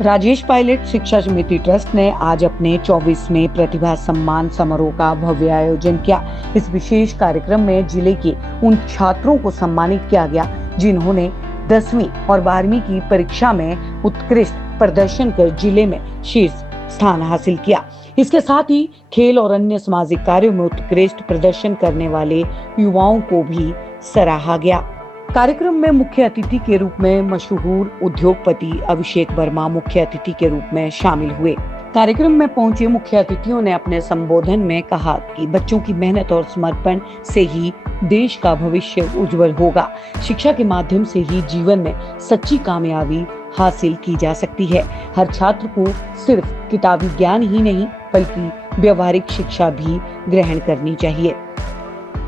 राजेश पायलट शिक्षा समिति ट्रस्ट ने आज अपने 24वें प्रतिभा सम्मान समारोह का भव्य आयोजन किया। इस विशेष कार्यक्रम में जिले के उन छात्रों को सम्मानित किया गया जिन्होंने 10वीं और 12वीं की परीक्षा में उत्कृष्ट प्रदर्शन कर जिले में शीर्ष स्थान हासिल किया। इसके साथ ही खेल और अन्य सामाजिक कार्यों में उत्कृष्ट प्रदर्शन करने वाले युवाओं को भी सराहा गया। कार्यक्रम में मुख्य अतिथि के रूप में मशहूर उद्योगपति अभिषेक वर्मा मुख्य अतिथि के रूप में शामिल हुए। कार्यक्रम में पहुंचे मुख्य अतिथियों ने अपने संबोधन में कहा कि बच्चों की मेहनत और समर्पण से ही देश का भविष्य उज्जवल होगा। शिक्षा के माध्यम से ही जीवन में सच्ची कामयाबी हासिल की जा सकती है। हर छात्र को सिर्फ किताबी ज्ञान ही नहीं बल्कि व्यवहारिक शिक्षा भी ग्रहण करनी चाहिए।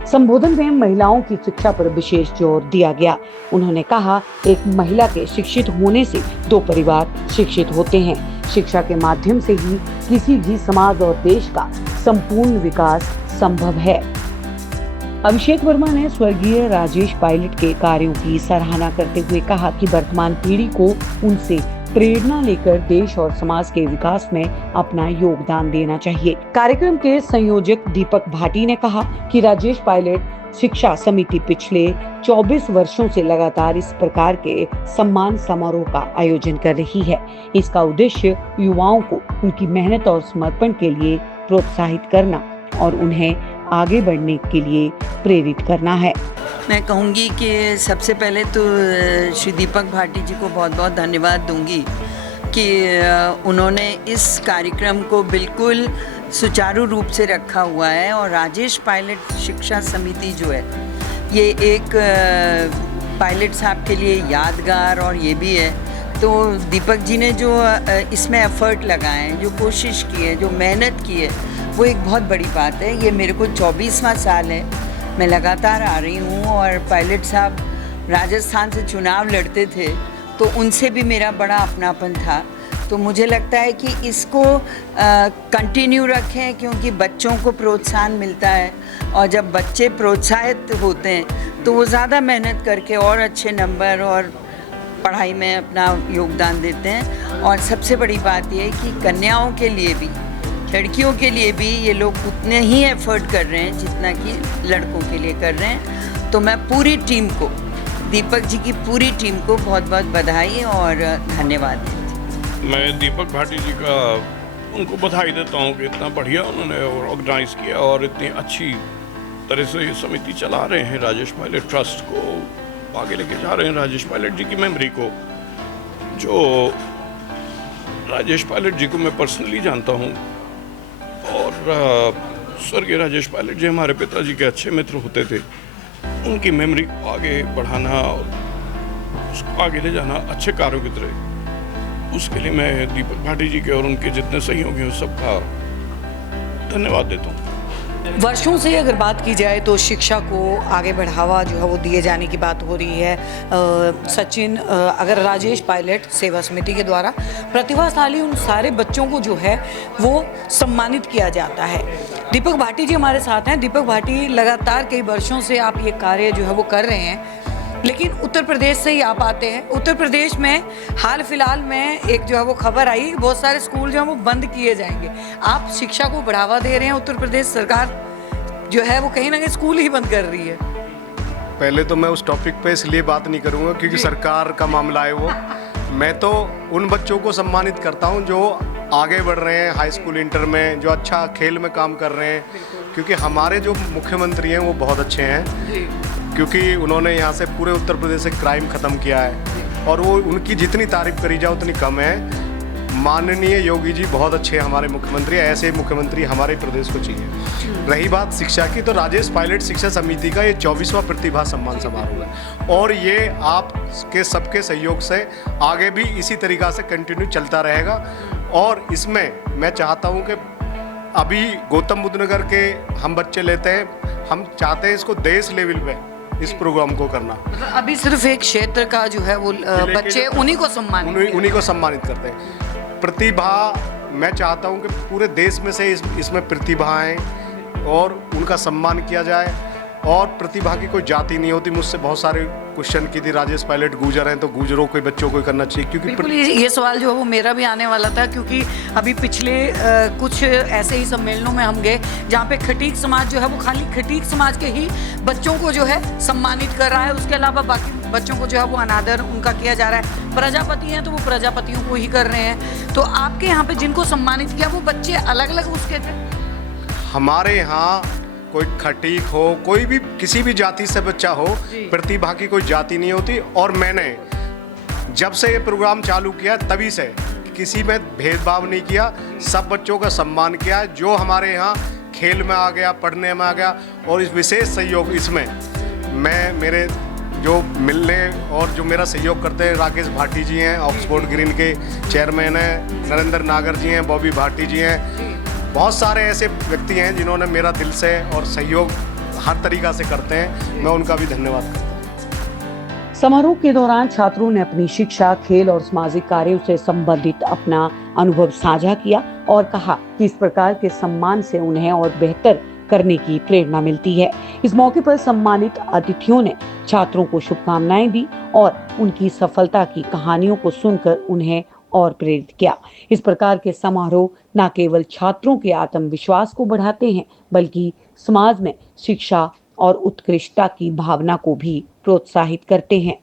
संबोधन में महिलाओं की शिक्षा पर विशेष जोर दिया गया। उन्होंने कहा, एक महिला के शिक्षित होने से 2 परिवार शिक्षित होते हैं। शिक्षा के माध्यम से ही किसी भी समाज और देश का संपूर्ण विकास संभव है। अभिषेक वर्मा ने स्वर्गीय राजेश पायलट के कार्यों की सराहना करते हुए कहा कि वर्तमान पीढ़ी को उनसे प्रेरणा लेकर देश और समाज के विकास में अपना योगदान देना चाहिए। कार्यक्रम के संयोजक दीपक भाटी ने कहा कि राजेश पायलट शिक्षा समिति पिछले 24 वर्षों से लगातार इस प्रकार के सम्मान समारोह का आयोजन कर रही है। इसका उद्देश्य युवाओं को उनकी मेहनत और समर्पण के लिए प्रोत्साहित करना और उन्हें आगे बढ़ने के लिए प्रेरित करना है। मैं कहूँगी कि सबसे पहले तो श्री दीपक भाटी जी को बहुत बहुत धन्यवाद दूंगी कि उन्होंने इस कार्यक्रम को बिल्कुल सुचारू रूप से रखा हुआ है। और राजेश पायलट शिक्षा समिति जो है ये एक पायलट साहब के लिए यादगार और ये भी है। तो दीपक जी ने जो इसमें एफर्ट लगाए हैं, जो कोशिश की है, जो मेहनत की है, वो एक बहुत बड़ी बात है। ये मेरे को 24वां साल है, मैं लगातार आ रही हूँ। और पायलट साहब राजस्थान से चुनाव लड़ते थे तो उनसे भी मेरा बड़ा अपनापन था। तो मुझे लगता है कि इसको कंटिन्यू रखें क्योंकि बच्चों को प्रोत्साहन मिलता है और जब बच्चे प्रोत्साहित होते हैं तो वो ज़्यादा मेहनत करके और अच्छे नंबर और पढ़ाई में अपना योगदान देते हैं। और सबसे बड़ी बात ये है कि कन्याओं के लिए भी, लड़कियों के लिए भी ये लोग उतने ही एफर्ट कर रहे हैं जितना कि लड़कों के लिए कर रहे हैं। तो मैं पूरी टीम को, दीपक जी की पूरी टीम को बहुत बहुत बधाई और धन्यवाद देती हूँ। मैं दीपक भाटी जी का उनको बधाई देता हूँ कि इतना बढ़िया उन्होंने ऑर्गेनाइज किया और इतनी अच्छी तरह से ये समिति चला रहे हैं। राजेश पायलट ट्रस्ट को आगे लेके जा रहे हैं। राजेश पायलट जी की मेमोरी को, जो राजेश पायलट जी को मैं पर्सनली जानता हूँ और स्वर्गीय राजेश पायलट जी हमारे पिताजी के अच्छे मित्र होते थे। उनकी मेमोरी को आगे बढ़ाना और उसको आगे ले जाना अच्छे कार्यों की तरह, उसके लिए मैं दीपक भाटी जी के और उनके जितने सहयोगी हैं सबका धन्यवाद देता हूँ। वर्षों से अगर बात की जाए तो शिक्षा को आगे बढ़ावा जो है वो दिए जाने की बात हो रही है। सचिन, अगर राजेश पायलट सेवा समिति के द्वारा प्रतिभाशाली उन सारे बच्चों को जो है वो सम्मानित किया जाता है। दीपक भाटी जी हमारे साथ हैं। दीपक भाटी, लगातार कई वर्षों से आप ये कार्य जो है वो कर रहे हैं, लेकिन उत्तर प्रदेश से ही आप आते हैं। उत्तर प्रदेश में हाल फिलहाल में एक जो है वो खबर आई कि बहुत सारे स्कूल जो है वो बंद किए जाएंगे। आप शिक्षा को बढ़ावा दे रहे हैं, उत्तर प्रदेश सरकार जो है वो कहीं ना कहीं स्कूल ही बंद कर रही है। पहले तो मैं उस टॉपिक पे इसलिए बात नहीं करूँगा क्योंकि सरकार का मामला है वो। मैं तो उन बच्चों को सम्मानित करता हूँ जो आगे बढ़ रहे हैं हाई स्कूल, इंटर में, जो अच्छा खेल में काम कर रहे हैं। क्योंकि हमारे जो मुख्यमंत्री हैं वो बहुत अच्छे हैं, क्योंकि उन्होंने यहाँ से पूरे उत्तर प्रदेश से क्राइम ख़त्म किया है और वो उनकी जितनी तारीफ़ करी जाए उतनी कम है। माननीय योगी जी बहुत अच्छे हैं हमारे मुख्यमंत्री, ऐसे मुख्यमंत्री हमारे प्रदेश को चाहिए। रही बात शिक्षा की, तो राजेश पायलट शिक्षा समिति का ये 24वां प्रतिभा सम्मान समारोह है और ये आपके सबके सहयोग से आगे भी इसी तरीक़ा से कंटिन्यू चलता रहेगा। और इसमें मैं चाहता हूँ कि अभी गौतम बुद्ध नगर के हम बच्चे लेते हैं, हम चाहते हैं इसको देश लेवल पे इस प्रोग्राम को करना। मतलब अभी सिर्फ एक क्षेत्र का जो है वो बच्चे उन्हीं को सम्मानित करते हैं। प्रतिभा, मैं चाहता हूं कि पूरे देश में से इसमें प्रतिभा आएँ और उनका सम्मान किया जाए और प्रतिभा की कोई जाति नहीं होती। मुझसे बहुत सारे क्वेश्चन की थी, राजेश पायलट गुजर हैं तो गुजरों के बच्चों को करना चाहिए, क्योंकि बिल्कुल ये सवाल जो है वो मेरा भी आने वाला था, क्योंकि अभी पिछले कुछ ऐसे ही सम्मेलनों में हम गए जहाँ पे खटीक समाज जो है वो खाली खटीक समाज के ही बच्चों को जो है सम्मानित कर रहा है, उसके अलावा बाकी बच्चों को जो है वो अनादर उनका किया जा रहा है। प्रजापति हैं तो वो प्रजापतियों को ही कर रहे हैं। तो आपके यहाँ पे जिनको सम्मानित किया वो बच्चे अलग अलग उसके थे? हमारे यहाँ कोई खटीक हो, कोई भी किसी भी जाति से बच्चा हो, प्रतिभा की कोई जाति नहीं होती। और मैंने जब से ये प्रोग्राम चालू किया तभी से किसी में भेदभाव नहीं किया, सब बच्चों का सम्मान किया। जो हमारे यहाँ खेल में आ गया, पढ़ने में आ गया, और इस विशेष सहयोग इसमें मैं मेरे जो मिलने और जो मेरा सहयोग करते हैं, राकेश भाटी जी हैं, ऑक्सफोर्ड ग्रीन के चेयरमैन हैं, नरेंद्र नागर जी हैं, बॉबी भाटी जी हैं, बहुत सारे ऐसे व्यक्ति हैं जिन्होंने मेरा दिल से और सहयोग हर तरीक़ा से करते हैं, मैं उनका भी धन्यवाद करता हूँ। समारोह के दौरान छात्रों ने अपनी शिक्षा, खेल और सामाजिक कार्यों से संबंधित अपना अनुभव साझा किया और कहा कि इस प्रकार के सम्मान से उन्हें और बेहतर करने की प्रेरणा मिलती है। इस मौके पर सम्मानित अतिथियों ने छात्रों को शुभकामनाएं दी और उनकी सफलता की कहानियों को सुनकर उन्हें और प्रेरित किया। इस प्रकार के समारोह न केवल छात्रों के आत्मविश्वास को बढ़ाते हैं, बल्कि समाज में शिक्षा और उत्कृष्टता की भावना को भी प्रोत्साहित करते हैं।